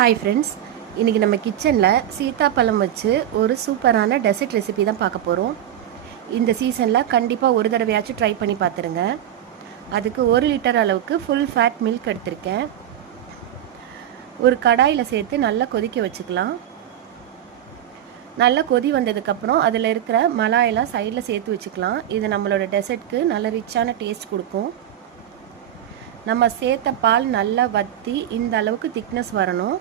Hi friends, இன்றைக்கி நம்ம கிச்சனில் சீத்தாப்பழம் வச்சு ஒரு சூப்பரான டெசர்ட் ரெசிபி தான் பார்க்க போகிறோம். இந்த சீசனில் கண்டிப்பாக ஒரு தடவையாச்சும் ட்ரை பண்ணி பார்த்துருங்க. அதுக்கு 1 லிட்டர் அளவுக்கு ஃபுல் ஃபேட் மில்க் எடுத்திருக்கேன். ஒரு கடாயில் சேர்த்து நல்லா கொதிக்க வச்சுக்கலாம். நல்லா கொதி வந்ததுக்கப்புறம் அதில் இருக்கிற மலாயெல்லாம் சைடில் சேர்த்து வச்சுக்கலாம். இது நம்மளோட டெசர்ட்க்கு நல்ல ரிச்சான டேஸ்ட் கொடுக்கும். நம்ம சேர்த்த பால் நல்லா வற்றி இந்த அளவுக்கு திக்னஸ் வரணும்.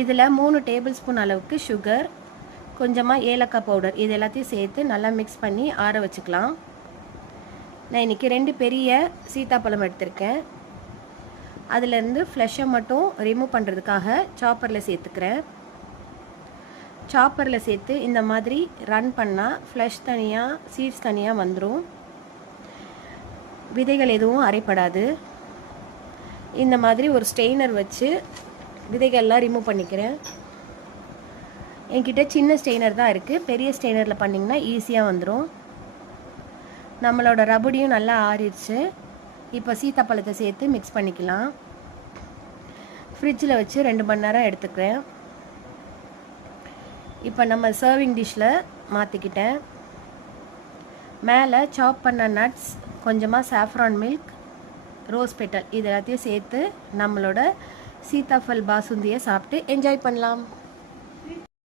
இதில் 3 டேபிள் ஸ்பூன் அளவுக்கு சுகர், கொஞ்சமாக ஏலக்காய் பவுடர், இது எல்லாத்தையும் சேர்த்து நல்லா மிக்ஸ் பண்ணி ஆற வச்சுக்கலாம். நான் இன்றைக்கி 2 பெரிய சீத்தாப்பழம் எடுத்திருக்கேன். அதிலேருந்து ஃப்ளஷை மட்டும் ரிமூவ் பண்ணுறதுக்காக சாப்பரில் சேர்த்துக்கிறேன். சாப்பரில் சேர்த்து இந்த மாதிரி ரன் பண்ணால் ஃப்ளஷ் தனியாக சீட்ஸ் தனியாக வந்துடும். விதைகள் எதுவும் அரைப்படாது. இந்த மாதிரி ஒரு ஸ்ட்ரெயினர் வச்சு விதைகள்லாம் ரிமூவ் பண்ணிக்கிறேன். என்கிட்ட சின்ன ஸ்ட்ரெயினர் தான் இருக்குது. பெரிய ஸ்ட்ரெயினரில் பண்ணிங்கன்னா ஈஸியாக வந்துடும். நம்மளோட ரபடியும் நல்லா ஆறிடுச்சு. இப்போ சீத்தாப்பழத்தை சேர்த்து மிக்ஸ் பண்ணிக்கலாம். ஃப்ரிட்ஜில் வச்சு 2 மணி நேரம் எடுத்துக்கிறேன். இப்போ நம்ம சர்விங் டிஷ்ஷில் மாற்றிக்கிட்டேன். மேலே சாப் பண்ண நட்ஸ், கொஞ்சமாக சாஃப்ரான் மில்க், ரோஸ் பெட்டல், இது எல்லாத்தையும் சேர்த்து நம்மளோட சீத்தாஃபல் பாசுந்தியை சாப்பிட்டு என்ஜாய் பண்ணலாம்.